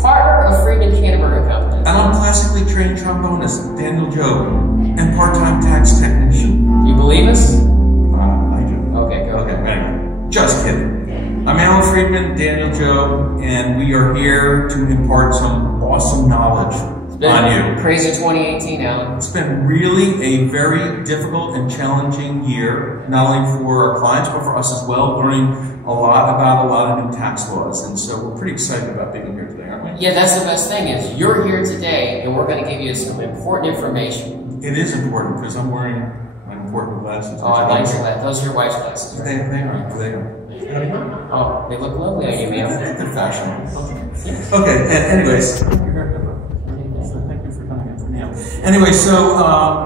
partner of Friedman Canterbury Company. And I'm classically trained trombonist, Daniel Joe, and part-time tax technician. Do you believe us? I do. Okay, go ahead. Okay, anyway, just kidding. I'm Alan Friedman, Daniel Joe, and we are here to impart some awesome knowledge on you. Crazy 2018, Alan. It's been really a very difficult and challenging year, not only for our clients, but for us as well, learning a lot about a lot of new tax laws. And so we're pretty excited about being here today, aren't we? Yeah, that's the best thing is you're here today, and we're going to give you some important information. It is important because I'm wearing my important glasses. Oh, I like your glasses. Those are your wife's glasses. They are. Oh, they look lovely on you, man. They're fashionable. Okay, anyways. Anyway, so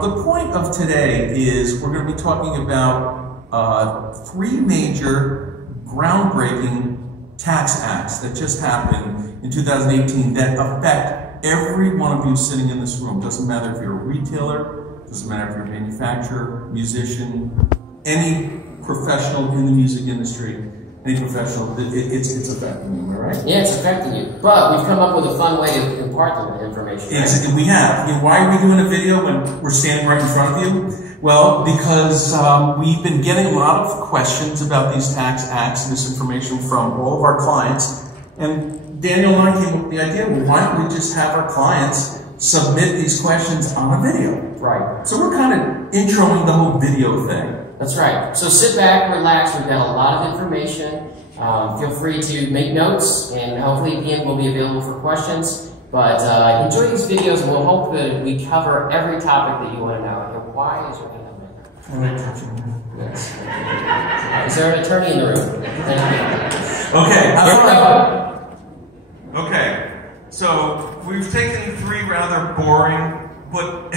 the point of today is we're going to be talking about three major groundbreaking tax acts that just happened in 2018 that affect every one of you sitting in this room. Doesn't matter if you're a retailer, doesn't matter if you're a manufacturer, musician, any professional in the music industry, any professional, it's affecting you, am I right? Yeah, it's affecting you. But we've come up with a fun way to impart the information. Right? We have. And why are we doing a video when we're standing right in front of you? Well, because we've been getting a lot of questions about these tax acts and this information from all of our clients. And Daniel and I came up with the idea, well, why don't we just have our clients submit these questions on a video? Right. So we're kind of introing the whole video thing. That's right. So sit back, relax. We've got a lot of information. Feel free to make notes, and hopefully at the end we'll be available for questions. But enjoy these videos, and we'll hope that we cover every topic that you want to know. And why is your hand up there? I like touching you. Yes. Is there an attorney in the room? Thank you. Okay. Here we go. Okay. So we've taken three rather boring but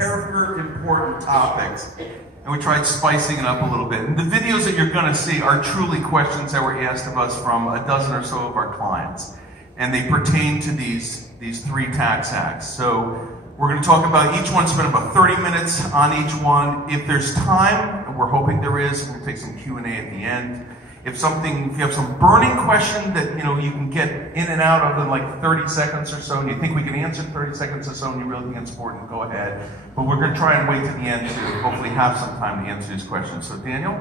ever important topics, and we tried spicing it up a little bit. And the videos that you're going to see are truly questions that were asked of us from a dozen or so of our clients. And they pertain to these three tax acts. So we're going to talk about each one, spend about 30 minutes on each one. If there's time, and we're hoping there is, we're going to take some Q&A at the end. If you have some burning question that you can get in and out of in like 30 seconds or so, and you think we can answer in 30 seconds or so, and you really think it's important, go ahead. But we're going to try and wait to the end to hopefully have some time to answer these questions. So Daniel,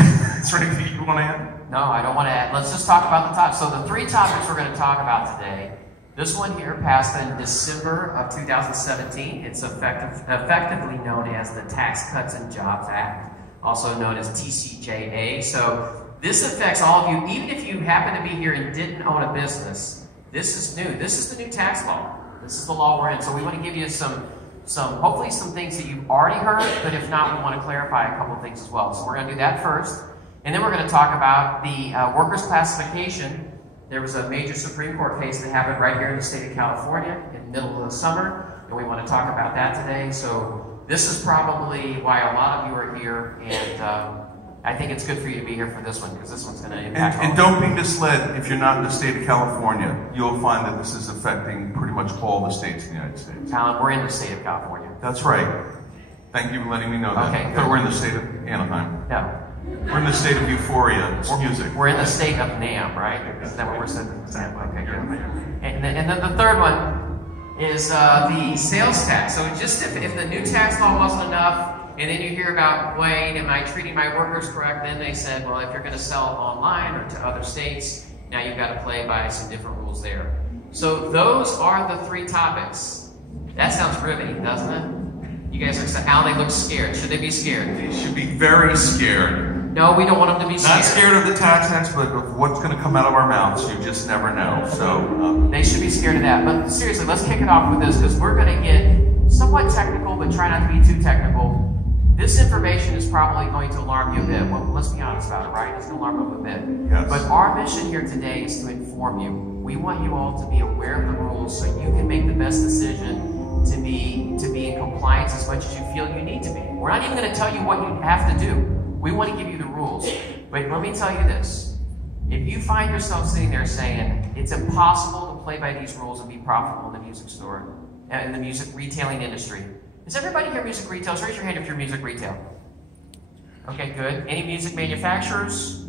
is there anything you want to add? No, I don't want to add. Let's just talk about the topics. So the three topics we're going to talk about today. This one here passed in December of 2017. It's effectively known as the Tax Cuts and Jobs Act, also known as TCJA. So this affects all of you, even if you happen to be here and didn't own a business. This is new. This is the new tax law. This is the law we're in. So we want to give you hopefully some things that you've already heard, but if not, we want to clarify a couple of things as well. So we're going to do that first. And then we're going to talk about the workers' classification. There was a major Supreme Court case that happened right here in the state of California in the middle of the summer, and we want to talk about that today. So this is probably why a lot of you are here, and I think it's good for you to be here for this one, because this one's going to impact And don't be misled if you're not in the state of California. You'll find that this is affecting pretty much all the states in the United States. Alan, we're in the state of California. That's right. Thank you for letting me know that. Okay, I thought we're in the state of Anaheim. No. We're in the state of euphoria. It's music. We're in the state of NAMM, right? Is that what we're saying? Okay, good. And then the third one is the sales tax. So just if the new tax law wasn't enough, and then you hear about, wait, am I treating my workers correct? Then they said, well, if you're going to sell online or to other states, now you've got to play by some different rules there. So those are the three topics. That sounds riveting, doesn't it? You guys are, Alan, they look scared. Should they be scared? They should be very scared. No, we don't want them to be scared. Not scared of the tax acts, but of what's going to come out of our mouths. You just never know. So they should be scared of that. But seriously, let's kick it off with this, because we're going to get somewhat technical, but try not to be too technical. This information is probably going to alarm you a bit. Well, let's be honest about it, right? It's going to alarm you a bit. Yes. But our mission here today is to inform you. We want you all to be aware of the rules so you can make the best decision to be in compliance as much as you feel you need to be. We're not even going to tell you what you have to do. We want to give you the rules. But let me tell you this. If you find yourself sitting there saying, it's impossible to play by these rules and be profitable in the music store, in the music retailing industry. Is everybody here music retail? Raise your hand if you're music retail. Okay, good. Any music manufacturers?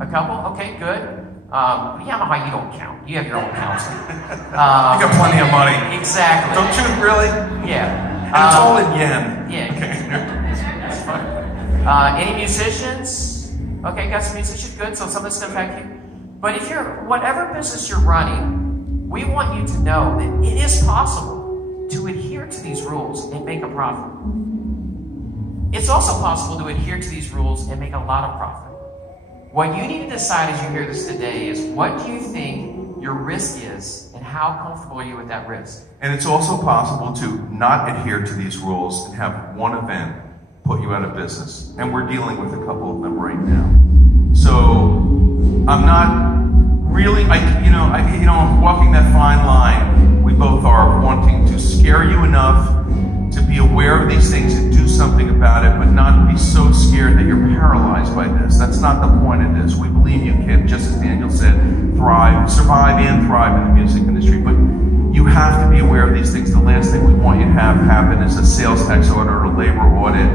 A couple? Okay, good. Yeah, I don't know how you don't count. You have your own council. You got plenty of money. Exactly. Don't you really? Yeah. And it's all in yen. Yeah. Okay. That's fun. Any musicians? Okay, got some musicians. Good. So some of this stuff affect you. But if you're, whatever business you're running, we want you to know that it is possible to adhere to these rules and make a profit. It's also possible to adhere to these rules and make a lot of profit. What you need to decide as you hear this today is, what do you think your risk is and how comfortable are you with that risk? And it's also possible to not adhere to these rules and have one event put you out of business. And we're dealing with a couple of them right now. So I'm not really, I'm walking that fine line. We both are wanting to scare you enough to be aware of these things and do something about it, but not be so scared that you're paralyzed by this. That's not the point of this. We believe you can, just as Daniel said, survive and thrive in the music industry, but you have to be aware of these things. The last thing we want you to have happen is a sales tax audit or a labor audit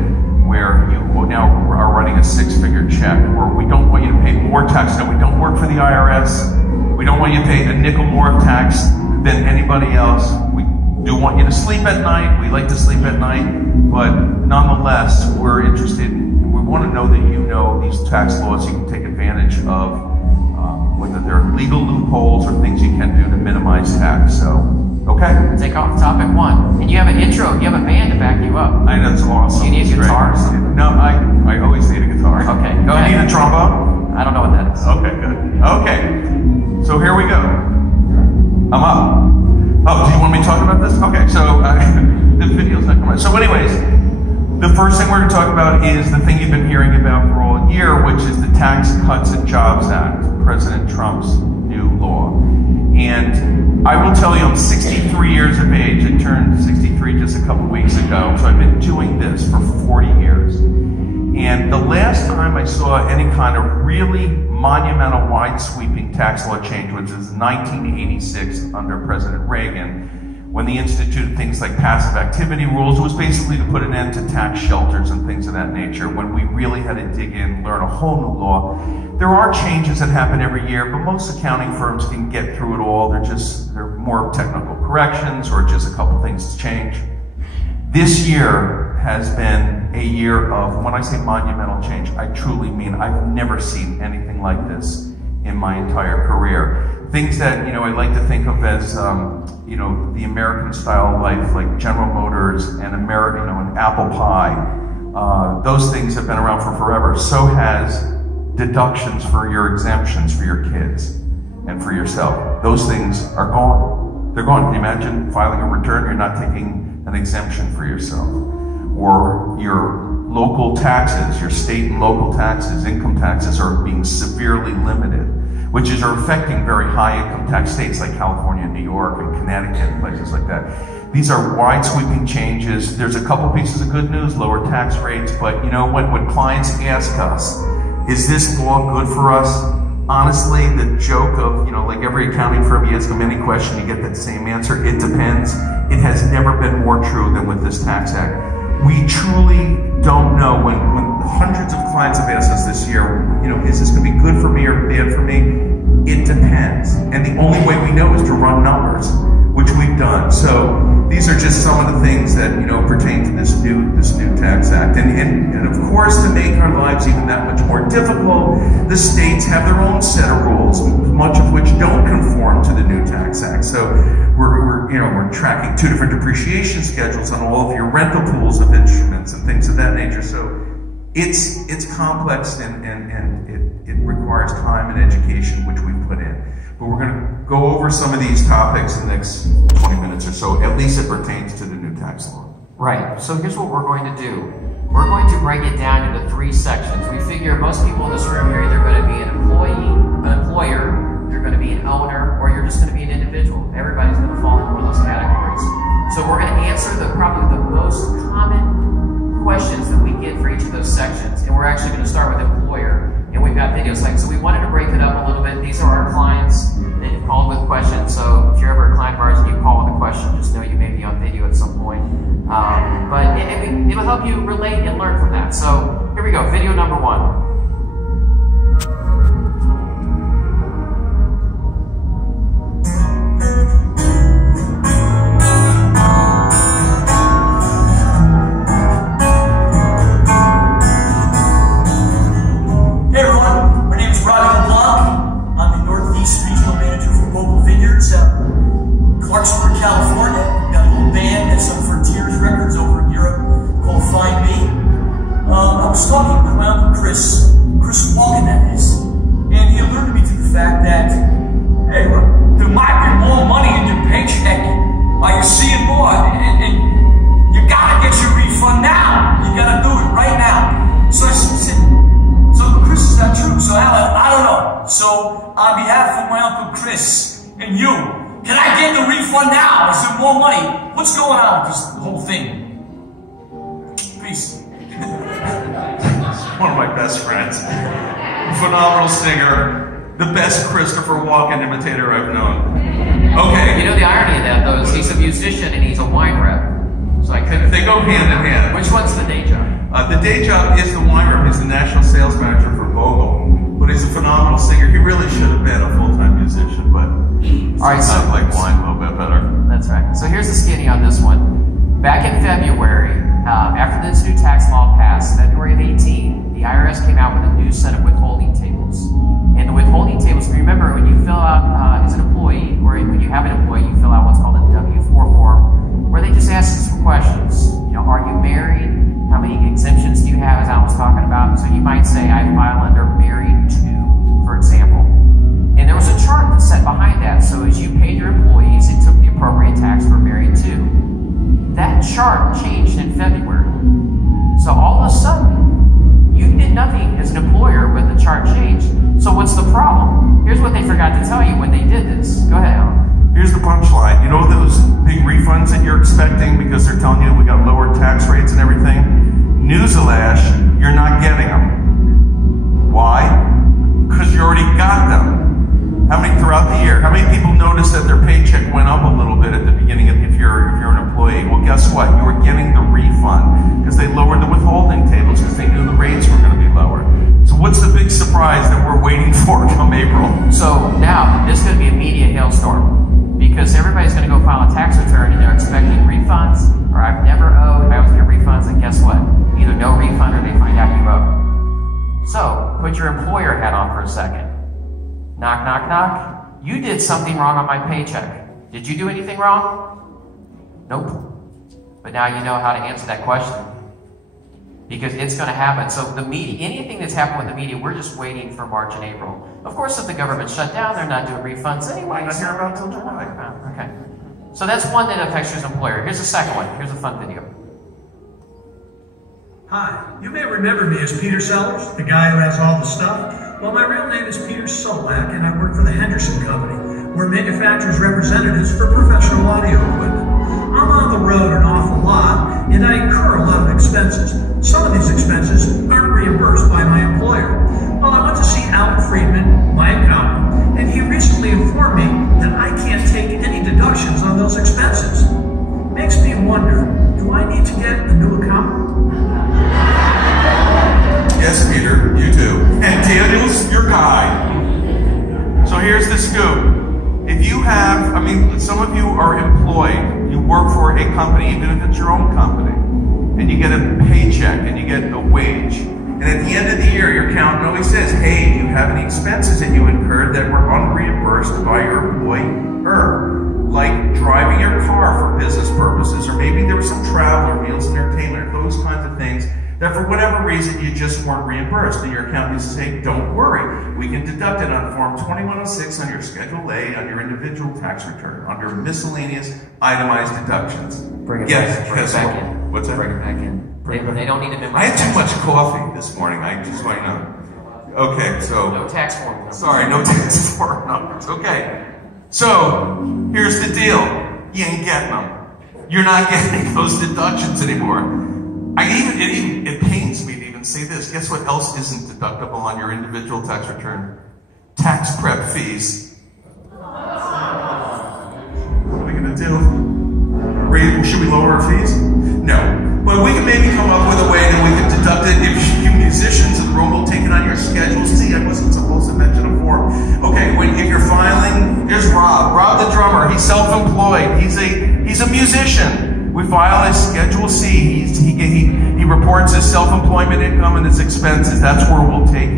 where you now are running a six-figure check, or we don't want you to pay more tax. No, we don't work for the IRS. We don't want you to pay a nickel more of tax than anybody else. We do want you to sleep at night. We like to sleep at night, but nonetheless, we're interested. We want to know that you know these tax laws you can take advantage of, whether they're legal loopholes or things you can do to minimize tax. So, okay. Take off topic one. And you have an intro. You have a band to back you up. I know, that's awesome. Do you need guitars? No, I always need a guitar. Okay, go ahead. ahead. You need a trombone? I don't know what that is. Okay, good. Okay, so here we go. I'm up. Oh, do you want me to talk about this? Okay, so the video's not coming. So anyways, the first thing we're going to talk about is the thing you've been hearing about for all year, which is the Tax Cuts and Jobs Act, President Trump's new law. And I will tell you, I'm 63 years of age. I turned 63 just a couple weeks ago, so I've been doing this for 40 years. And the last time I saw any kind of really monumental, wide-sweeping tax law change was 1986 under President Reagan, when they instituted things like passive activity rules. It was basically to put an end to tax shelters and things of that nature, when we really had to dig in, learn a whole new law. There are changes that happen every year, but most accounting firms can get through it all. They're more technical corrections or just a couple things to change. This year has been a year of, when I say monumental change, I truly mean I've never seen anything like this in my entire career. Things that, I like to think of as, the American style life, like General Motors and and apple pie. Those things have been around for forever. So has deductions for your exemptions for your kids and for yourself. Those things are gone. They're gone. Can you imagine filing a return? You're not taking an exemption for yourself. Or your local taxes, your state and local taxes, income taxes are being severely limited, which are affecting very high income tax states like California, New York, and Connecticut, and places like that. These are wide sweeping changes. There's a couple pieces of good news, lower tax rates, but when clients ask us, is this law good for us? Honestly, the joke of, like every accounting firm, you ask them any question, you get that same answer. It depends. It has never been more true than with this tax act. We truly don't know. When hundreds of clients have asked us this year, is this going to be good for me or bad for me? It depends. And the only way we know is to run numbers, which we've done. So these are just some of the things that pertain to this new tax act. And of course, to make our lives even that much more difficult, the states have their own set of rules, much of which don't conform to the new tax act. So we're tracking 2 different depreciation schedules on all of your rental pools of instruments and things of that nature. So it's complex and it requires time and education, which we've put in. But we're going to go over some of these topics in the next 20 minutes or so. At least it pertains to the new tax law. Right. So here's what we're going to do. We're going to break it down into 3 sections. We figure most people in this room here, they're going to be an employer, you're going to be an owner, or you're just going to be an individual. Everybody's going to fall into one of those categories. So we're going to answer probably the most common questions that we get for each of those sections. And we're actually going to start with employer. And we've got videos so we wanted to break it up a little bit. These are our clients. They called with questions. So if you're ever a client of ours and you call with a question, just know you may be on video at some point. But it will help you relate and learn from that. So here we go. Video number 1. talking with my Uncle Chris Walken, that is, and he alerted me to the fact that, hey, look, there might be more money in your paycheck. You're seeing more, and you gotta get your refund now. You gotta do it right now. So I said, so Uncle Chris, is that true? So Alan, I don't know. So on behalf of my Uncle Chris and you, can I get the refund now? Is there more money? What's going on with this whole thing? Peace. One of my best friends. Phenomenal singer. The best Christopher Walken imitator I've known. Okay. You know the irony of that, though, is he's a musician and he's a wine rep. So I couldn't... They go hand in hand. Which one's the day job? The day job is the wine rep. He's the national sales manager for Vogel. But he's a phenomenal singer. He really should have been a full-time musician, but... All right, so like wine a little bit better. That's right. So here's the skinny on this one. Back in February, after this new tax law passed, February of 18, the IRS came out with a new set of withholding tables. And the withholding tables, remember, when you fill out as an employee, or when you have an employee, you fill out what's called a W-4 form, where they just ask you some questions. You know, are you married? How many exemptions do you have, as I was talking about? So you might say, I file under married to, for example. And there was a chart that's set behind that. So as you paid your employees, it took the appropriate tax for married to. That chart changed in February. So all of a sudden, you did nothing as an employer, but the chart changed. So what's the problem? Here's what they forgot to tell you when they did this. Go ahead, Alan. Here's the punchline. You know those big refunds that you're expecting because they're telling you we got lower tax rates and everything? Newsalash, you're not getting them. Why? Because you already got them. How many throughout the year? How many people noticed that their paycheck went up a little bit at the beginning if you're an employee? Well, guess what? You were getting the refund because they lowered the withholding tables because they knew the rates were going to be lower. So what's the big surprise that we're waiting for come April? So now, this is going to be a media hailstorm because everybody's going to go file a tax return and they're expecting refunds, or I've never owed, I always get refunds, and guess what? Either no refund or they find out you owe. So, put your employer hat on for a second. Knock, knock, knock. You did something wrong on my paycheck. Did you do anything wrong? Nope. But now you know how to answer that question. Because it's going to happen. So the media, anything that's happened with the media, we're just waiting for March and April. Of course, if the government shut down, they're not doing refunds anyway. Not hear about until July. Okay. So that's one that affects your employer. Here's the second one. Here's a fun video. Hi, you may remember me as Peter Sellers, the guy who has all the stuff. Well, my real name is Peter Solak, and I work for the Henderson Company. We're manufacturers' representatives for professional audio equipment. I'm on the road an awful lot, and I incur a lot of expenses. Some of these expenses aren't reimbursed by my employer. Well, I went to see Alan Friedman, my accountant, and he recently informed me that I can't take any deductions on those expenses. Makes me wonder, do I need to get a new accountant? Yes, Peter, you do. And Daniel's your guy. So here's the scoop. If you have, some of you are employed, you work for a company, even if it's your own company, and you get a paycheck and you get a wage. And at the end of the year, your accountant always says, hey, do you have any expenses that you incurred that were unreimbursed by your employer? Like driving your car for business purposes, or maybe there was some travel or meals and entertainment, or those kinds of things that for whatever reason you just weren't reimbursed. And your accountant used to say, don't worry, we can deduct it on Form 2106 on your Schedule A on your individual tax return under miscellaneous itemized deductions. Bring it yes, back in. What's that? Bring it back in. They don't need to memorize. I had too much coffee this morning, I just want you to know. Okay, so. No tax form. Sorry, no tax form numbers. Okay. So, here's the deal. You ain't getting them. You're not getting those deductions anymore. It pains me to even say this. Guess what else isn't deductible on your individual tax return? Tax prep fees. What are we going to do? Should we lower our fees? No. But we can maybe come up with a way that we can deduct it if you musicians in the room will take it on your Schedule C. I wasn't supposed to mention a form. Okay, if you're filing, here's Rob. Rob the drummer. He's self-employed. He's a musician. We file his Schedule C. He reports his self-employment income and his expenses. That's where we'll take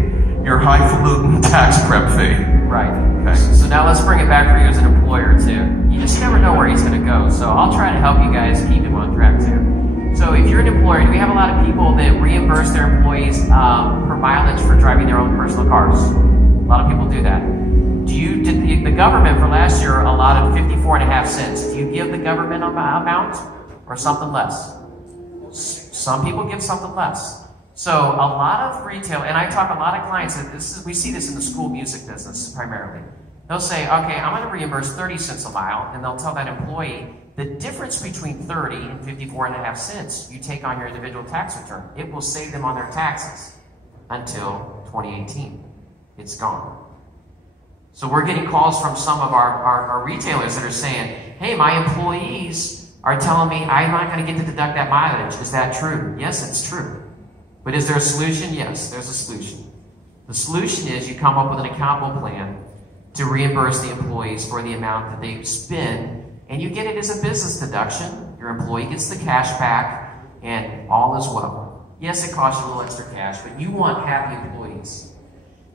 your highfalutin tax prep fee. Right. Okay. So now let's bring it back for you as an employer too. You just never know where he's going to go. So I'll try to help you guys keep him on track too. So if you're an employer, do we have a lot of people that reimburse their employees for mileage for driving their own personal cars? A lot of people do that. Did the government for last year allotted 54.5 cents? Do you give the government amount or something less? Some people give something less. So a lot of retail, and I talk a lot of clients that we see this in the school music business primarily. They'll say, okay, I'm going to reimburse 30 cents a mile, and they'll tell that employee the difference between 30 and 54.5 cents you take on your individual tax return. It will save them on their taxes until 2018. It's gone. So we're getting calls from some of our retailers that are saying, hey, my employees are telling me I'm not going to get to deduct that mileage. Is that true? Yes, it's true. But is there a solution? Yes, there's a solution. The solution is you come up with an accountable plan to reimburse the employees for the amount that they spend, and you get it as a business deduction. Your employee gets the cash back, and all is well. Yes, it costs you a little extra cash, but you want happy employees.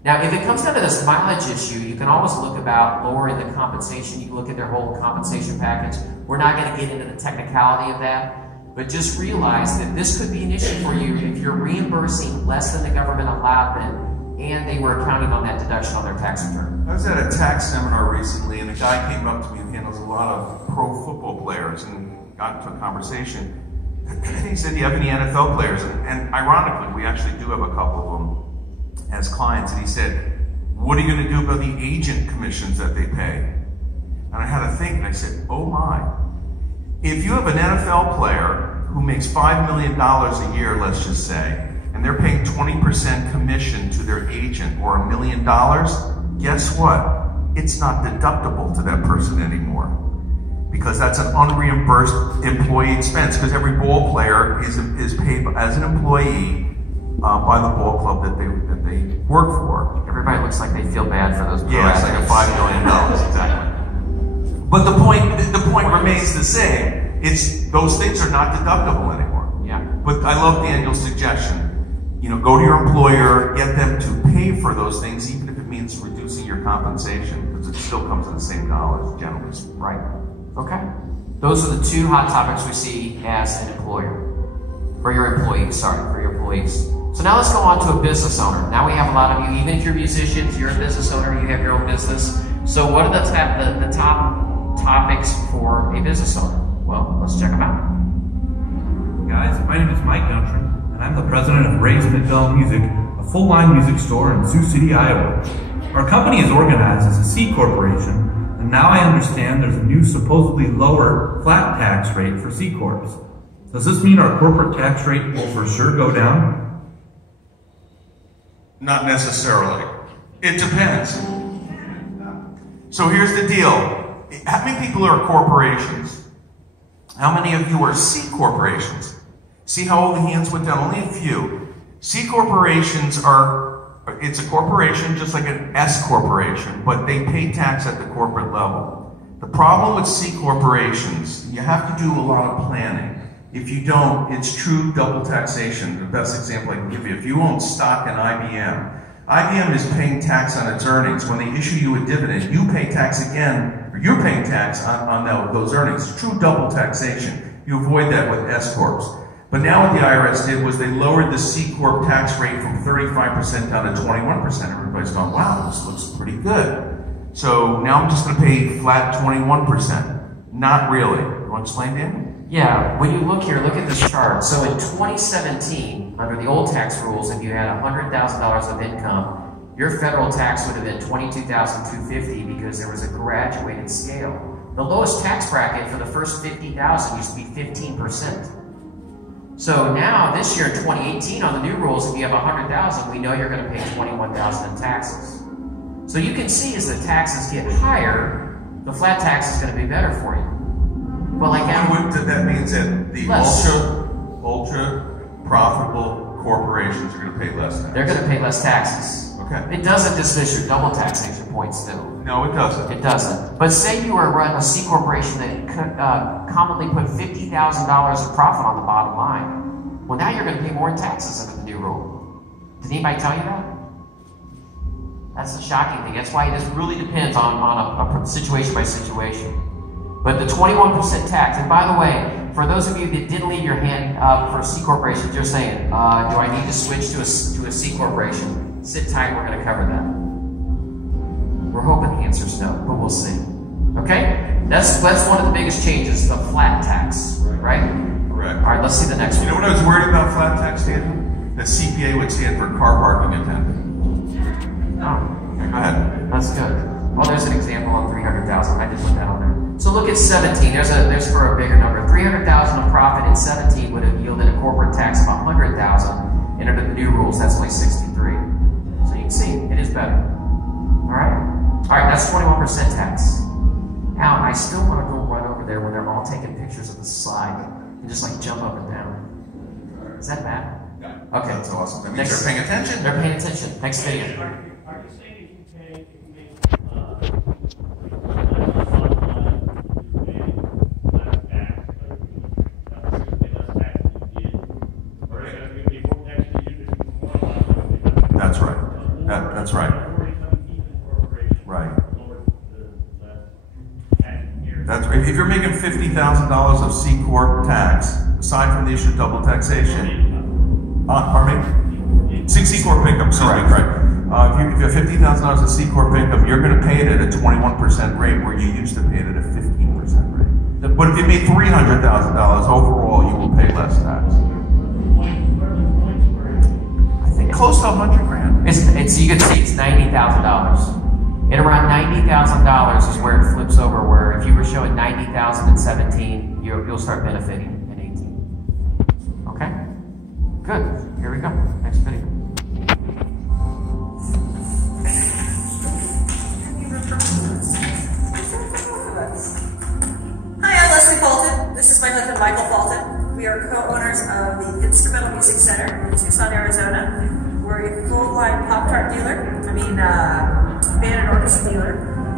Now, if it comes down to this mileage issue, you can always look about lowering the compensation. You can look at their whole compensation package. We're not going to get into the technicality of that, but just realize that this could be an issue for you if you're reimbursing less than the government allotment and they were accounting on that deduction on their tax return. I was at a tax seminar recently, and a guy came up to me who handles a lot of pro football players and got into a conversation. And he said, do you have any NFL players? And ironically, we actually do have a couple of them as clients. And he said, what are you going to do about the agent commissions that they pay? And I had to think, and I said, oh my. If you have an NFL player who makes $5 million a year, let's just say, and they're paying 20% commission to their agent, or $1 million, guess what? It's not deductible to that person anymore, because that's an unreimbursed employee expense, because every ball player is paid as an employee by the ball club that they work for. Everybody looks like they feel bad for those. Yeah, it's like a $5 million, exactly. But the point remains the same. It's those things are not deductible anymore. Yeah. But I love Daniel's suggestion. You know, go to your employer, get them to pay for those things, even if it means reducing your compensation, because it still comes to the same dollars, generally. Right. Okay. Those are the two hot topics we see as an employer. For your employees, for your employees. So now let's go on to a business owner. Now we have a lot of you, even if you're musicians, you're a business owner, you have your own business. So what are the top topics for a business owner? Well, let's check them out. Guys, my name is Mike Guntrin, and I'm the president of Ray's Midvale Music, a full-line music store in Sioux City, Iowa. Our company is organized as a C corporation, and now I understand there's a new supposedly lower flat tax rate for C corps. Does this mean our corporate tax rate will for sure go down? Not necessarily. It depends. So here's the deal. How many people are corporations? How many of you are C corporations? See how all the hands went down? Only a few. C corporations it's a corporation just like an S corporation, but they pay tax at the corporate level. The problem with C corporations, you have to do a lot of planning. If you don't, it's true double taxation. The best example I can give you, if you own stock in IBM, IBM is paying tax on its earnings. When they issue you a dividend, you pay tax again, or you're paying tax on those earnings. It's true double taxation. You avoid that with S corps. But now what the IRS did was they lowered the C corp tax rate from 35% down to 21%. Everybody's going, wow, this looks pretty good. So now I'm just going to pay flat 21%. Not really. You want to explain, Dan? Yeah, when you look here, look at this chart. So in 2017, under the old tax rules, if you had $100,000 of income, your federal tax would have been $22,250 because there was a graduated scale. The lowest tax bracket for the first $50,000 used to be 15%. So now, this year in 2018, on the new rules, if you have $100,000, we know you're going to pay $21,000 in taxes. So you can see as the taxes get higher, the flat tax is going to be better for you. Well, like that means that the ultra profitable corporations are going to pay less taxes. They're going to pay less taxes. Okay. It doesn't dismiss your double taxation points, though. No, it doesn't. It doesn't. But say you were running a C corporation that commonly put $50,000 of profit on the bottom line. Well, now you're going to pay more in taxes under the new rule. Did anybody tell you that? That's the shocking thing. That's why it just really depends on a situation by situation. But the 21% tax, and by the way, for those of you that didn't leave your hand up for C corporations, you're saying, do I need to switch to a C corporation? Sit tight, we're going to cover that. We're hoping the answer's no, but we'll see. Okay? That's one of the biggest changes, the flat tax, right? Correct. All right, let's see the next one. You know what I was worried about flat tax standing? The CPA would stand for car parking attendant. Oh. Go ahead. That's good. Well, there's an example on 300,000. I did put that on there. So look at 17. There's for a bigger number. 300,000 of profit in 17 would have yielded a corporate tax of 100,000. And under the new rules, that's only 63. So you can see it is better. All right. All right. That's 21% tax. Now I still want to go run over there when they're all taking pictures of the slide and just like jump up and down. Is that bad? Okay. That's awesome. That means they're paying attention. They're paying attention. Next video. Are you saying if you make That's right. That's right. Right. That's right. If you're making $50,000 of C Corp tax, aside from the issue of double taxation, pardon me? C Corp income, correct, right. If you have $50,000 of C Corp income, you're going to pay it at a 21% rate where you used to pay it at a 15% rate. But if you made $300,000 overall, you will pay less tax. I think close to 100 grand. It's you can see it's $90,000. And around $90,000 is where it flips over. Where if you were showing $90,000 in 17, you'll start benefiting in 18. Okay. Good. Here we go. Next video. Hi, I'm Leslie Fulton. This is my husband, Michael Fulton. We are co-owners of the Instrumental Music Center in Tucson, Arizona. We're a full-line Pop-Tart dealer. Band and orchestra dealer.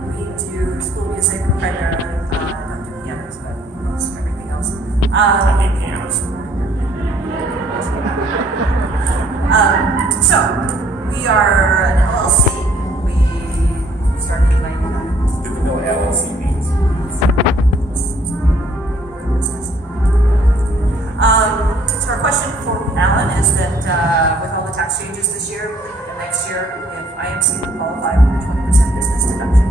We do school music primarily. Don't do pianos, but most everything else. I need pianos. So, we are an LLC. We started in 99. Do we know what LLC means? So our question for Alan is that with all the tax changes this year and next year, if IMC will qualify for the 20% business deduction.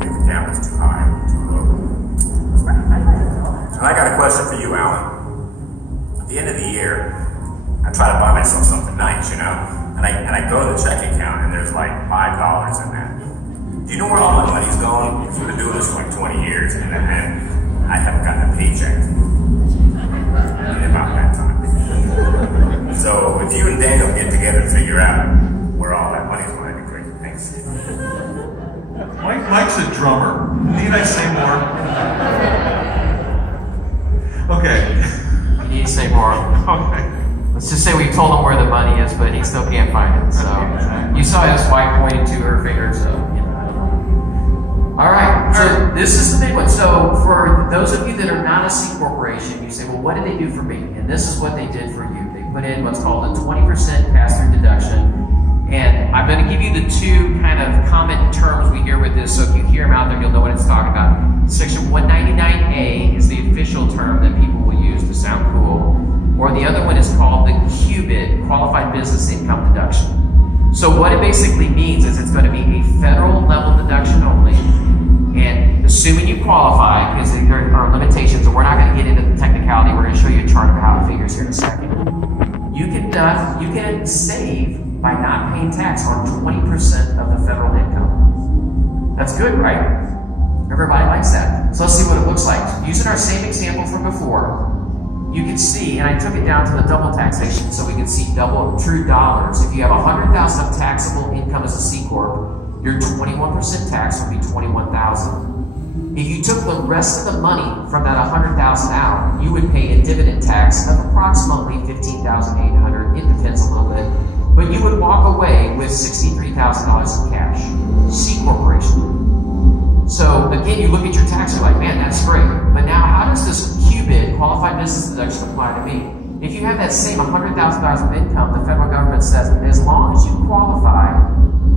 If the count is too high or too low. And I got a question for you, Alan. At the end of the year, I try to buy myself something nice, you know? And I go to the checking account and there's like $5 in there. Do you know where all my money's going? Because we've been doing this for like 20 years and I haven't gotten a paycheck in about that time. So if you and Daniel get together and figure out where all that money's going, that'd be great. Thanks. Mike's a drummer. Need I say more? Okay. You need to say more. Okay. Let's just say we told him where the money is, but he still can't find it. So you saw his wife pointing to her finger, so you know. All right. So this is the big one. So for those of you that are not a C corporation, you say, well, what did they do for me? And this is what they did for you. They put in what's called a 20% pass-through deduction. And I'm going to give you the two kind of common terms we hear with this, so if you hear them out there, you'll know what it's talking about. Section 199A is the official term that people will use to sound cool, or the other one is called the QBID, Qualified Business Income Deduction. So what it basically means is it's going to be a federal level deduction only, and assuming you qualify, because there are limitations, and we're not going to get into the technicality, we're going to show you a chart of how it figures here in a second. You can save by not paying tax on 20% of the federal income. That's good, right? Everybody likes that. So let's see what it looks like. Using our same example from before, you can see, and I took it down to the double taxation so we can see true dollars. If you have 100,000 of taxable income as a C Corp, your 21% tax will be 21,000. If you took the rest of the money from that 100,000 out, you would pay a dividend tax of approximately 15,800. It depends a little bit. But you would walk away with $63,000 in cash. C corporation. So again, you look at your tax, you're like, man, that's great. But now how does this QBID, Qualified Business Deduction, apply to me? If you have that same $100,000 of income, the federal government says, as long as you qualify,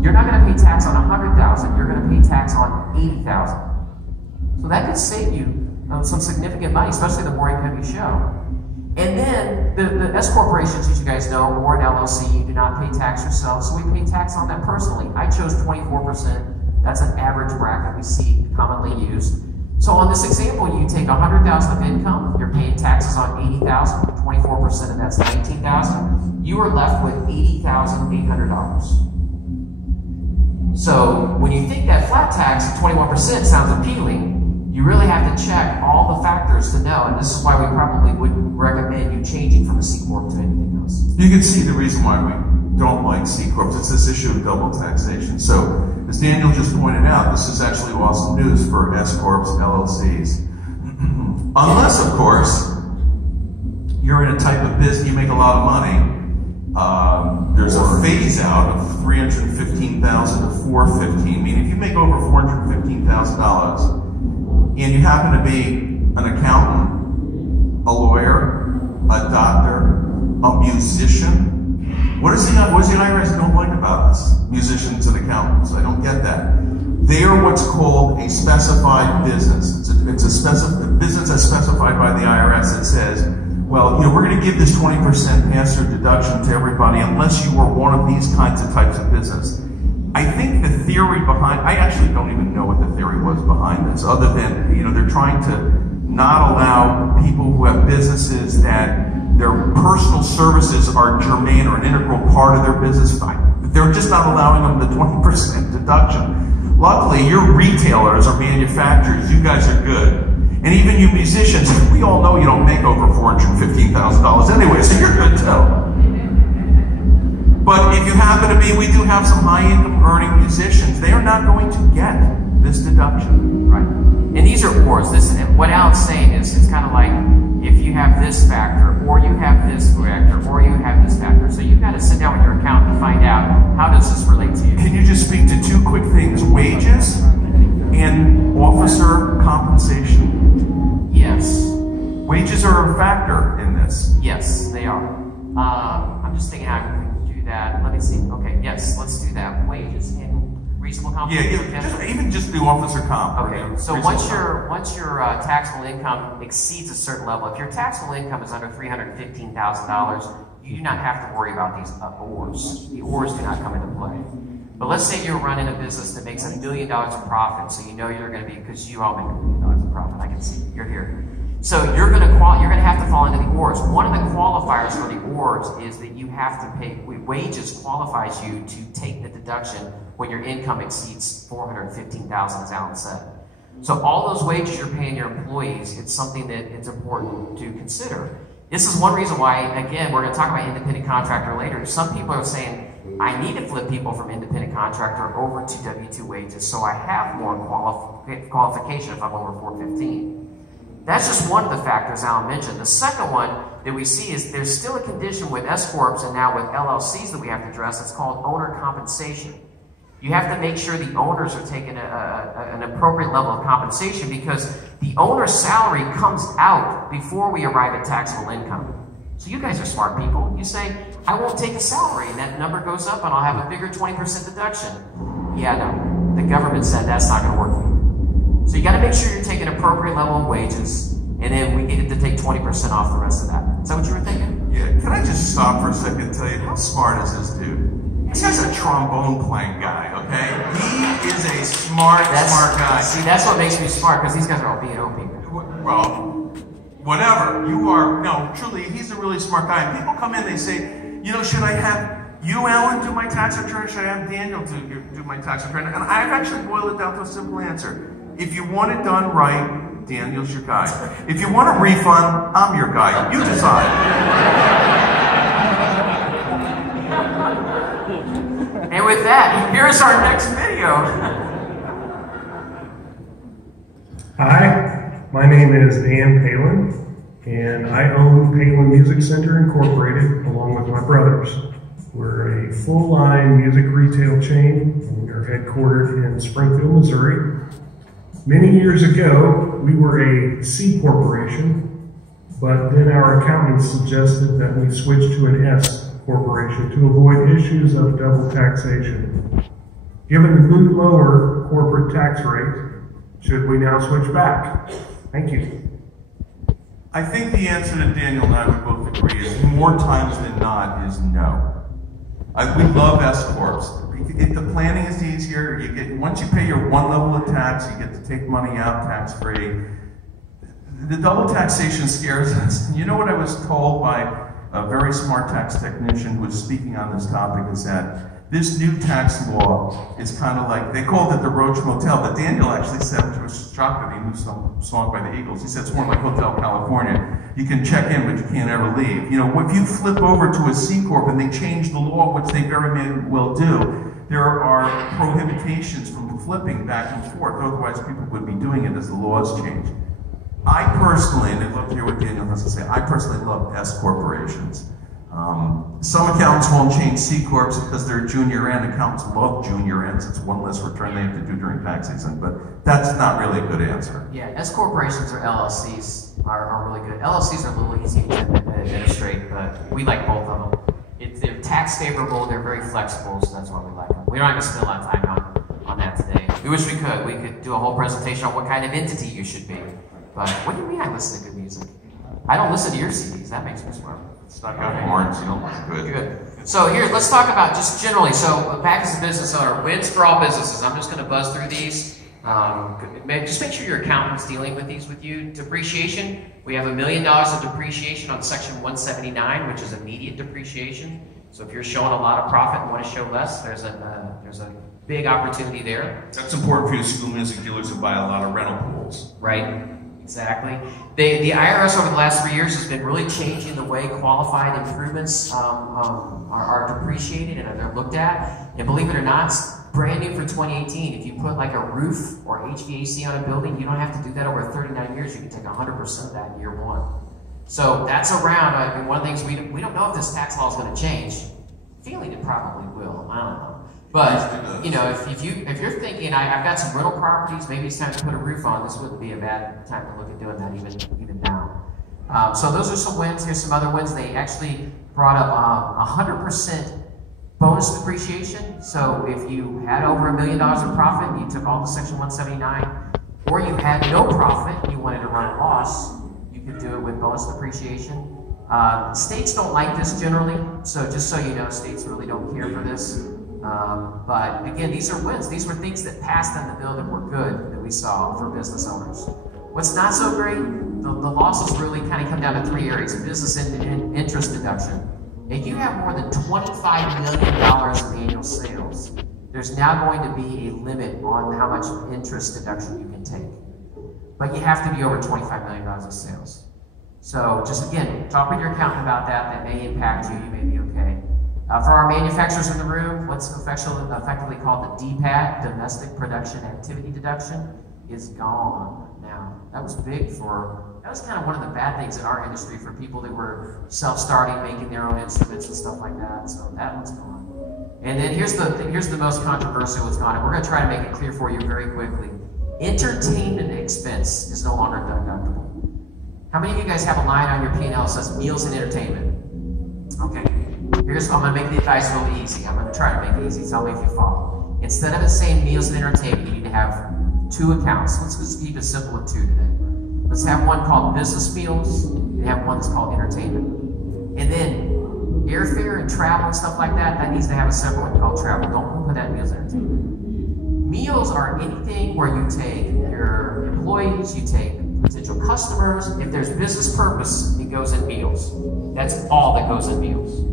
you're not going to pay tax on $100,000, you're going to pay tax on $80,000. So that could save you some significant money, especially the more income you show. And then the S corporations, as you guys know, or an LLC, you do not pay tax yourself, so we pay tax on that personally. I chose 24%. That's an average bracket we see commonly used. So on this example, you take $100,000 of income, you're paying taxes on $80,000, 24% of that's $19,000. You are left with $80,800. So when you think that flat tax of 21% sounds appealing, you really have to check all the factors to know, and this is why we probably wouldn't recommend you changing from a C Corp to anything else. You can see the reason why we don't like C Corps. It's this issue of double taxation. So, as Daniel just pointed out, this is actually awesome news for S Corps, LLCs. Unless, of course, you're in a type of business, you make a lot of money, there's a phase out of $315,000 to $415,000, meaning if you make over $415,000, and you happen to be an accountant, a lawyer, a doctor, a musician. What does the IRS don't like about us, musicians and accountants? I don't get that. They are what's called a specified business. It's a business that's specified by the IRS that says, well, we're going to give this 20% pass-through deduction to everybody unless you are one of these kinds of types of business. I think the theory behind, I actually don't even know what the theory was behind this, other than, they're trying to not allow people who have businesses that their personal services are germane or an integral part of their business. They're just not allowing them the 20% deduction. Luckily, your retailers or manufacturers, you guys are good. And even you musicians, we all know you don't make over $415,000 anyway, so you're good too. But if you happen to be, we do have some high-income earning musicians, they are not going to get this deduction. Right. And these are wars. What Alan's saying is, it's kind of like, if you have this factor, or you have this factor, or you have this factor. So you've got to sit down with your accountant and find out, how does this relate to you? Can you just speak to two quick things, wages and officer compensation? Yes. Wages are a factor in this. Yes, they are. I'm just thinking how we can do that. Let me see. Okay, yes, let's do that. Wages and reasonable compensation. Yeah, even just the officer comp. Okay, so once your taxable income exceeds a certain level, if your taxable income is under $315,000, you do not have to worry about these ORs. The ORs do not come into play. But let's say you're running a business that makes $1 million in profit, so you know you're going to be, because you all make $1 million in profit. I can see you're here. So you're going to have to fall into the ORs. One of the qualifiers for the ORs is that you have to pay, wages qualifies you to take the deduction when your income exceeds $415,000, as Alan said. So all those wages you're paying your employees, it's something that it's important to consider. This is one reason why, again, we're going to talk about independent contractor later. Some people are saying, I need to flip people from independent contractor over to W-2 wages so I have more qualification if I'm over $415,000. That's just one of the factors Alan mentioned. The second one that we see is there's still a condition with S Corps and now with LLCs that we have to address. It's called owner compensation. You have to make sure the owners are taking an appropriate level of compensation, because the owner's salary comes out before we arrive at taxable income. So you guys are smart people. You say, I won't take a salary, and that number goes up and I'll have a bigger 20% deduction. Yeah, no. The government said that's not going to work for you. So you got to make sure you're taking an appropriate level of wages, and then we needed to take 20% off the rest of that. Is that what you were thinking? Yeah. Can I just stop for a second and tell you, how smart is this dude? This guy's a trombone playing guy, okay? He is a smart guy. See, that's what makes me smart, because these guys are all B&O people. Well, whatever. You are, no, truly, he's a really smart guy. And people come in, they say, should I have you, Alan, do my tax return? Should I have Daniel do my tax return? And I've actually boiled it down to a simple answer. If you want it done right, Daniel's your guy. If you want a refund, I'm your guy. You decide. And with that, here's our next video. Hi, my name is Dan Palin, and I own Palin Music Center Incorporated along with my brothers. We're a full-line music retail chain, and we are headquartered in Springfield, Missouri. Many years ago, we were a C corporation, but then our accountants suggested that we switch to an S corporation to avoid issues of double taxation. Given the new lower corporate tax rate, should we now switch back? Thank you. I think the answer that Daniel and I would both agree is more times than not is no. We love S corps. If the planning is easier, you get once you pay your one level of tax, you get to take money out tax free. The double taxation scares us. You know what I was told by a very smart tax technician who was speaking on this topic is that this new tax law is kind of like, they called it the Roach Motel, but Daniel actually said, which was shocked that he knew some song by the Eagles, he said it's more like Hotel California. You can check in, but you can't ever leave. You know, if you flip over to a C Corp and they change the law, which they very may well do, there are prohibitions from flipping back and forth, otherwise people would be doing it as the laws change. I personally, and I'd love to hear what Daniel has to say, I personally love S corporations. Some accountants won't change C corps because they're junior end. Accountants love junior ends. It's one less return they have to do during tax season, but that's not really a good answer. Yeah, S corporations or LLCs are really good. LLCs are a little easy to administrate, but we like both of them. They're tax favorable, they're very flexible, so that's why we like them. We're not going to spend a lot of time on that today. We wish we could. We could do a whole presentation on what kind of entity you should be. But what do you mean I listen to good music? I don't listen to your CDs. That makes me smart. It's not got horns, you don't look good. Good. So here, let's talk about just generally. So back as a business owner, wins for all businesses. I'm just going to buzz through these. Just make sure your accountant's dealing with these with you. Depreciation. We have $1 million of depreciation on Section 179, which is immediate depreciation. So if you're showing a lot of profit and want to show less, there's a big opportunity there. That's important for you school music dealers who buy a lot of rental pools. Right. Exactly. The IRS over the last 3 years has been really changing the way qualified improvements are depreciated and they're looked at. And believe it or not, it's brand new for 2018. If you put like a roof or HVAC on a building, you don't have to do that over 39 years. You can take 100% of that in year one. So that's around. I mean, one of the things we don't know if this tax law is going to change. Feeling it probably will. I don't know. But you know, if you're thinking I've got some rental properties, maybe it's time to put a roof on. This wouldn't be a bad time to look at doing that even now. So those are some wins. Here's some other wins. They actually brought up 100% bonus depreciation. So if you had over $1 million of profit, you took all the Section 179, or you had no profit and you wanted to run a loss, you could do it with bonus depreciation. States don't like this generally, so just so you know, states really don't care for this. But again, these are wins. These were things that passed in the bill that were good that we saw for business owners. What's not so great, the losses really kind of come down to 3 areas. Business interest deduction. If you have more than $25 million of annual sales, there's now going to be a limit on how much interest deduction you can take. But you have to be over $25 million of sales. So just again, talk with your accountant about that. That may impact you. You may be okay. For our manufacturers in the room, what's effectively called the DPAD, Domestic Production Activity Deduction, is gone now. That was big that was kind of one of the bad things in our industry for people that were self-starting, making their own instruments and stuff like that. So that one's gone. And then here's the most controversial what's gone, and we're going to try to make it clear for you very quickly. Entertainment expense is no longer deductible. How many of you guys have a line on your P&L that says meals and entertainment? Okay. I'm going to make the advice really easy. I'm going to try to make it easy. Tell me if you follow. Instead of it saying meals and entertainment, you need to have 2 accounts. Let's just keep it simple with 2 today. Let's have one called business meals and have one that's called entertainment. And then airfare and travel and stuff like that needs to have a separate one called travel. Don't put that meals and entertainment. Meals are anything where you take your employees, you take potential customers. If there's business purpose, it goes in meals. That's all that goes in meals.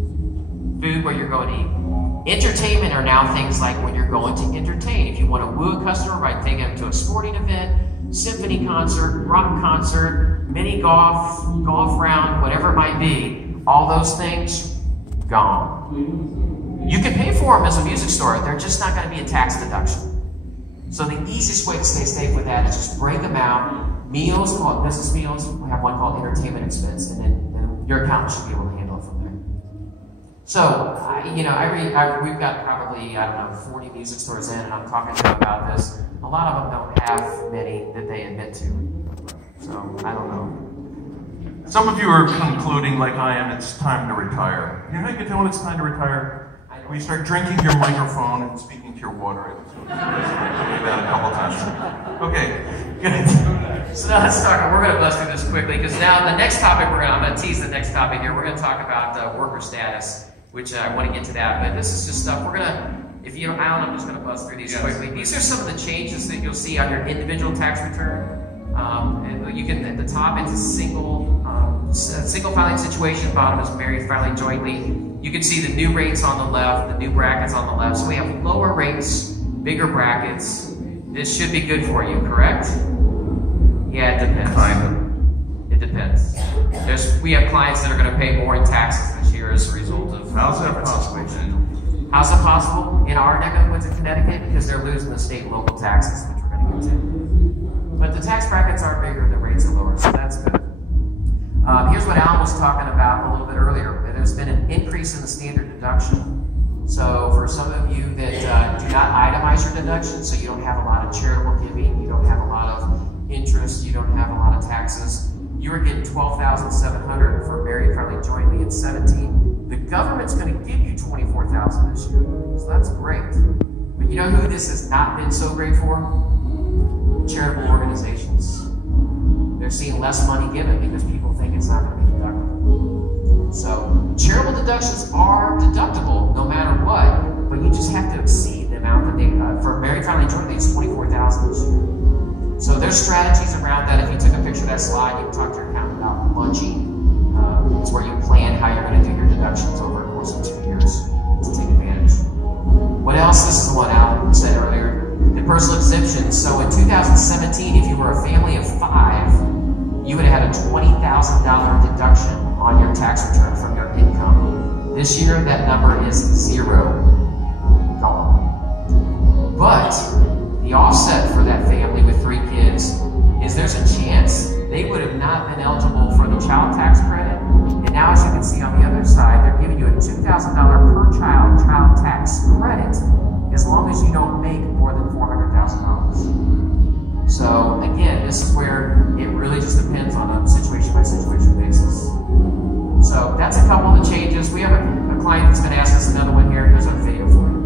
Food where you're going to eat. Entertainment are now things like when you're going to entertain. If you want to woo a customer by taking them to a sporting event, symphony concert, rock concert, mini golf round, whatever it might be, all those things, gone. You can pay for them as a music store. They're just not going to be a tax deduction. So the easiest way to stay safe with that is just break them out. Meals, call it business meals. We have one called entertainment expense, and then your accountant should be able to handle it from there. So, we've got probably, 40 music stores in, and I'm talking to them about this. A lot of them don't have many that they admit to. So, I don't know. Some of you are concluding, like I am, it's time to retire. You know how you can tell when it's time to retire? When you start drinking your microphone and speaking to your water. I've told you that a couple times. Okay, good. So now let's talk. We're going to bust through this quickly because now the next topic I'm going to tease the next topic here. We're going to talk about worker status, which I want to get to that. But this is just stuff we're going to. If you don't, I'm just going to bust through these quickly. These are some of the changes that you'll see on your individual tax return. And you can at the top it's a single filing situation. Bottom is married filing jointly. You can see the new rates on the left, the new brackets on the left. So we have lower rates, bigger brackets. This should be good for you, correct? Yeah, it depends. Kind of. It depends. We have clients that are going to pay more in taxes this year as a result of How's that possible? How's it possible? In our neck of the woods in Connecticut, because they're losing the state and local taxes, which we're going to get to. But the tax brackets are bigger, the rates are lower, so that's good. Here's what Alan was talking about a little bit earlier. There's been an increase in the standard deduction. So for some of you that do not itemize your deduction, so you don't have a lot of charitable giving, you don't have a lot of interest, you don't have a lot of taxes, you are getting $12,700 for married filing jointly in 17. The government's going to give you $24,000 this year, so that's great. But you know who this has not been so great for? Charitable organizations. They're seeing less money given because people think it's not going to be deductible. So charitable deductions are deductible no matter what, but you just have to exceed the amount that they, for married filing jointly, it's $24,000 this year. So there's strategies around that. If you took a picture of that slide, you can talk to your accountant about budgeting. It's where you plan how you're going to do your deductions over the course of 2 years to take advantage. What else? This is the one Alan said earlier. The personal exemption. So in 2017, if you were a family of 5, you would have had a $20,000 deduction on your tax return from your income. This year, that number is 0. Gone. But the offset for that family with 3 kids is there's a chance they would have not been eligible for the child tax credit. And now, as you can see on the other side, they're giving you a $2,000 per child tax credit as long as you don't make more than $400,000. So again, this is where it really just depends on a situation by situation basis. So that's a couple of the changes. We have a client that's going to ask us another one here. Here's a video for you.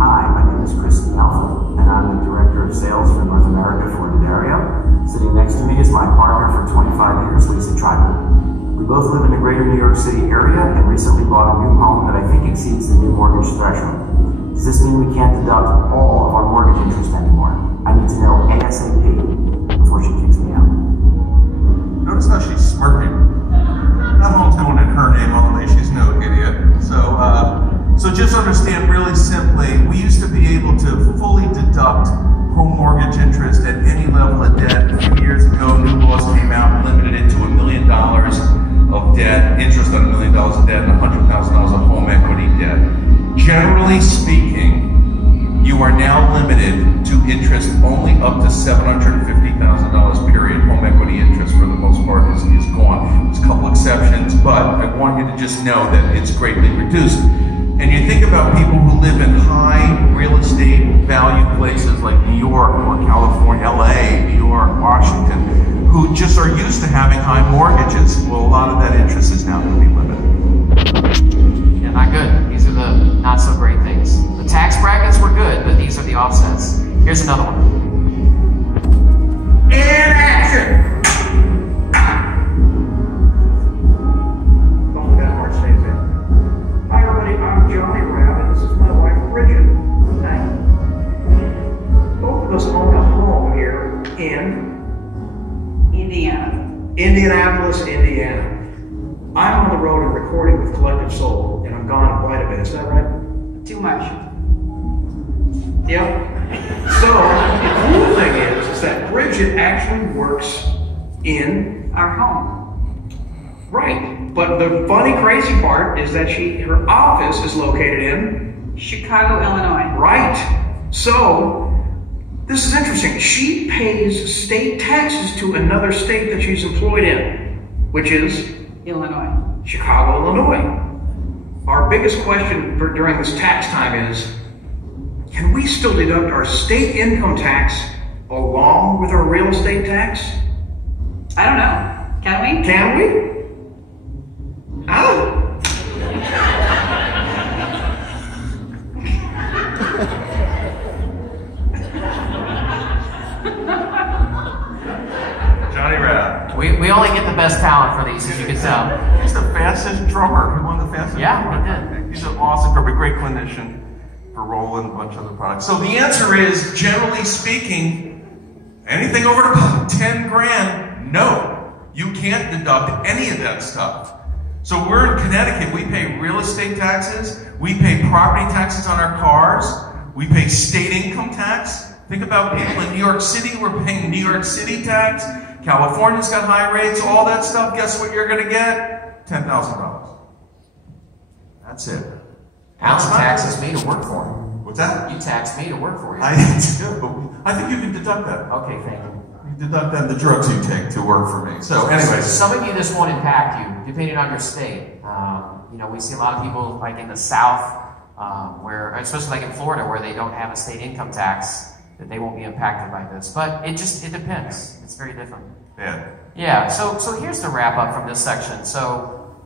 Hi, my name is Christy Alpha, and I'm the Director of Sales for North America for area. Sitting next to me is my partner for 25 years, Lisa Tribe. We both live in the greater New York City area and recently bought a new home that I think exceeds the new mortgage threshold. Does this mean we can't deduct all of our mortgage interest anymore? I need to know ASAP before she kicks me out. Notice how she's smirking. That home's going in her name only. She's no idiot. So just understand really simply, we used to be able to fully deduct home mortgage interest at any level of debt. A few years ago, new laws came out and limited it to $1 million of debt, interest on $1 million of debt, and $100,000 of home equity debt. Generally speaking, you are now limited to interest only up to $750,000 period. Home equity interest, for the most part, is gone. There's a couple exceptions, but I want you to just know that it's greatly reduced. And you think about people who live in high real estate value places like New York or California, LA, New York, Washington, who just are used to having high mortgages. Well, a lot of that interest is now going to be limited. Yeah, not good. These are the not so great things. The tax brackets were good, but these are the offsets. Here's another one. In action! Hi everybody, I'm Johnny Rabb, and this is my wife Bridget. Hi. Both of us own a home here in Indianapolis, Indiana. I'm on the road and recording with Collective Soul, and I'm gone quite a bit. Is that right? Too much. Yep. So the cool thing is that Bridget actually works in Our home. right. But the funny, crazy part is that her office is located in Chicago, Illinois. right. So this is interesting. She pays state taxes to another state that she's employed in, which is Illinois. Chicago, Illinois. Our biggest question during this tax time is, can we still deduct our state income tax along with our real estate tax? I don't know. Can we? Can we? How? He won the fastest. Yeah, he did. He's an awesome, a great clinician for Roll and a bunch of other products. So the answer is, generally speaking, anything over about 10 grand, no. You can't deduct any of that stuff. So we're in Connecticut, we pay real estate taxes, we pay property taxes on our cars, we pay state income tax. Think about people in New York City, we're paying New York City tax. California's got high rates, all that stuff. Guess what you're going to get? $10,000. That's it. Alan taxes me to work for him. What's that? You tax me to work for you. I do. I think you can deduct that. Okay, thank you. You deduct that the drugs you take to work for me. So anyways. Some of you, this won't impact you, depending on your state. You know, we see a lot of people like in the South, where, especially like in Florida, where they don't have a state income tax, that they won't be impacted by this. But it depends. It's very different. Yeah, so here's the wrap up from this section. So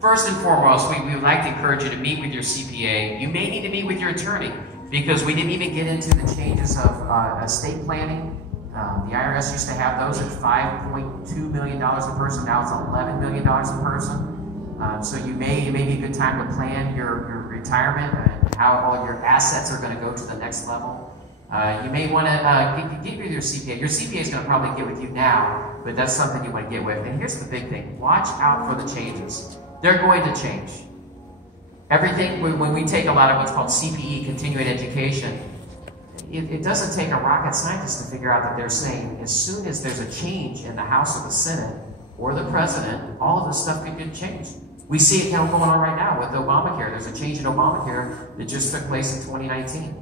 first and foremost, we would like to encourage you to meet with your CPA. You may need to meet with your attorney, because we didn't even get into the changes of estate planning. The IRS used to have those at $5.2 million a person. Now it's $11 million a person. So you may be a good time to plan your retirement and how all your assets are going to go to the next level. You may want to get with your CPA. Your CPA is going to probably get with you now, but that's something you want to get with. And here's the big thing. Watch out for the changes. They're going to change. Everything, when we take a lot of what's called CPE, continuing education, it doesn't take a rocket scientist to figure out that they're saying as soon as there's a change in the House or the Senate or the President, all of this stuff could get changed. We see it kind of going on right now with Obamacare. There's a change in Obamacare that just took place in 2019.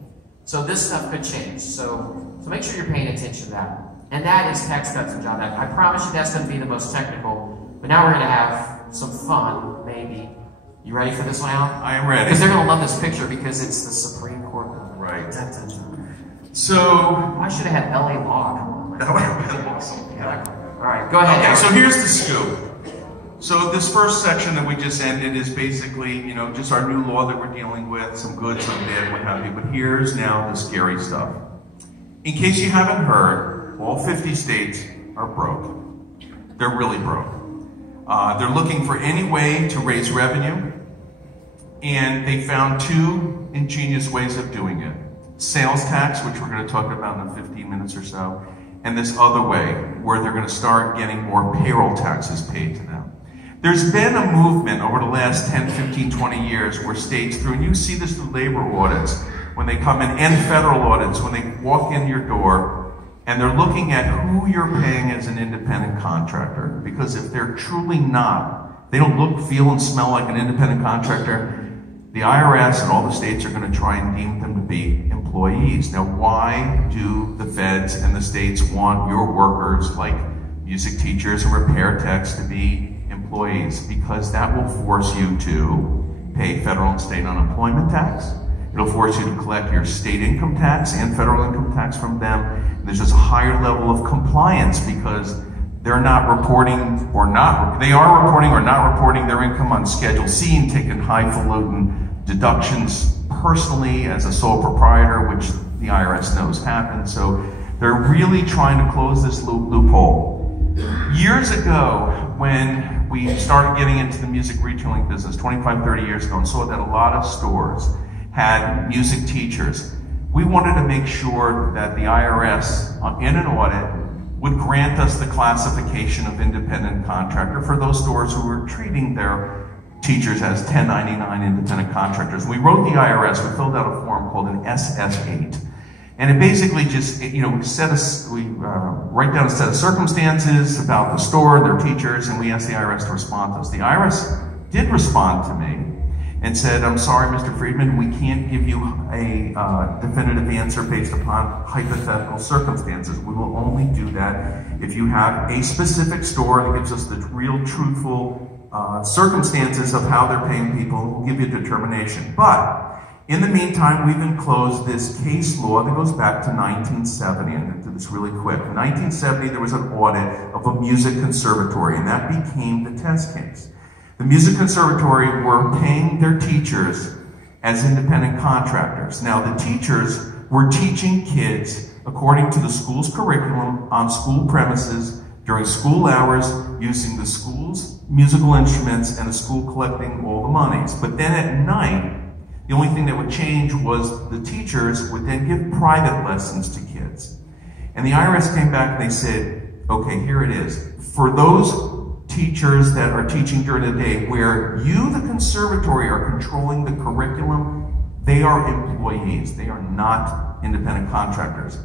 So this stuff could change. So make sure you're paying attention to that. And that is Tax Cuts and Jobs Act. I promise you that's going to be the most technical. But now we're going to have some fun, maybe. You ready for this one, Alan? I am ready. Because they're going to love this picture because it's the Supreme Court. Right. Dun, dun, dun. So I should have had LA Law come on. That would have been awesome. Yeah. All right, go ahead. Okay, so here's the scoop. So this first section that we just ended is basically, you know, just our new law that we're dealing with, some good, some bad, what have you. But here's now the scary stuff. In case you haven't heard, all 50 states are broke. They're really broke. They're looking for any way to raise revenue, and they found two ingenious ways of doing it. Sales tax, which we're going to talk about in 15 minutes or so, and this other way, where they're going to start getting more payroll taxes paid to them. There's been a movement over the last 10, 15, 20 years where states, and you see this through labor audits, when they come in, and federal audits, when they walk in your door, and they're looking at who you're paying as an independent contractor. Because if they're truly not, they don't look, feel, and smell like an independent contractor, the IRS and all the states are going to try and deem them to be employees. Now, why do the feds and the states want your workers, like music teachers and repair techs, to be employees? Because that will force you to pay federal and state unemployment tax. It'll force you to collect your state income tax and federal income tax from them. And there's just a higher level of compliance because they're not reporting or not, they are reporting or not reporting their income on Schedule C and taking highfalutin deductions personally as a sole proprietor, which the IRS knows happens. So they're really trying to close this loophole. Years ago, when we started getting into the music retailing business, 25, 30 years ago, and saw that a lot of stores had music teachers, we wanted to make sure that the IRS, in an audit, would grant us the classification of independent contractor for those stores who were treating their teachers as 1099 independent contractors. We wrote the IRS, we filled out a form called an SS8. And it basically just, you know, we write down a set of circumstances about the store and their teachers, and we asked the IRS to respond to us. The IRS did respond to me and said, I'm sorry, Mr. Friedman, we can't give you a definitive answer based upon hypothetical circumstances. We will only do that if you have a specific store that gives us the real truthful circumstances of how they're paying people. We'll give you a determination. But in the meantime, we've enclosed this case law that goes back to 1970, and I'll do this really quick. In 1970, there was an audit of a music conservatory, and that became the test case. The music conservatory were paying their teachers as independent contractors. Now, the teachers were teaching kids according to the school's curriculum on school premises during school hours using the school's musical instruments and the school collecting all the monies. But then at night, the only thing that would change was the teachers would then give private lessons to kids. And the IRS came back and they said, okay, here it is. For those teachers that are teaching during the day where you, the conservatory, are controlling the curriculum, they are employees. They are not independent contractors.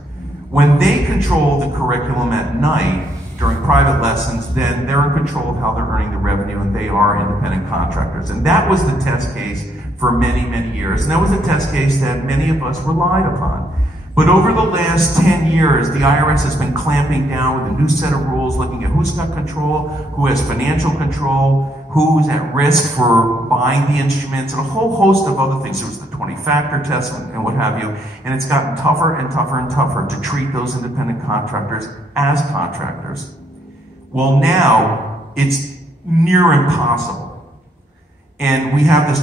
When they control the curriculum at night during private lessons, then they're in control of how they're earning the revenue, and they are independent contractors. And that was the test case for many, many years. And that was a test case that many of us relied upon. But over the last 10 years, the IRS has been clamping down with a new set of rules, looking at who's got control, who has financial control, who's at risk for buying the instruments, and a whole host of other things. There was the 20-factor test and what have you. And it's gotten tougher and tougher and tougher to treat those independent contractors as contractors. Well, now it's near impossible. And we have this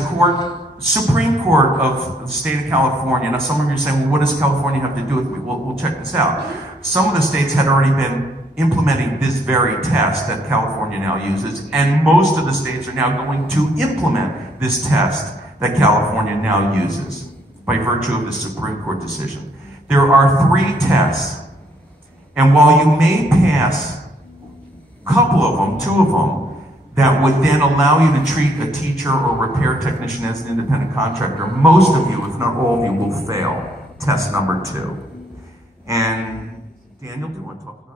Supreme Court of the state of California. Now, some of you are saying, well, what does California have to do with me? Well, we'll check this out. Some of the states had already been implementing this very test that California now uses, and most of the states are now going to implement this test that California now uses by virtue of the Supreme Court decision. There are 3 tests, and while you may pass a couple of them, 2 of them, that would then allow you to treat a teacher or repair technician as an independent contractor, most of you, if not all of you, will fail test number 2. And Daniel, do you want to talk about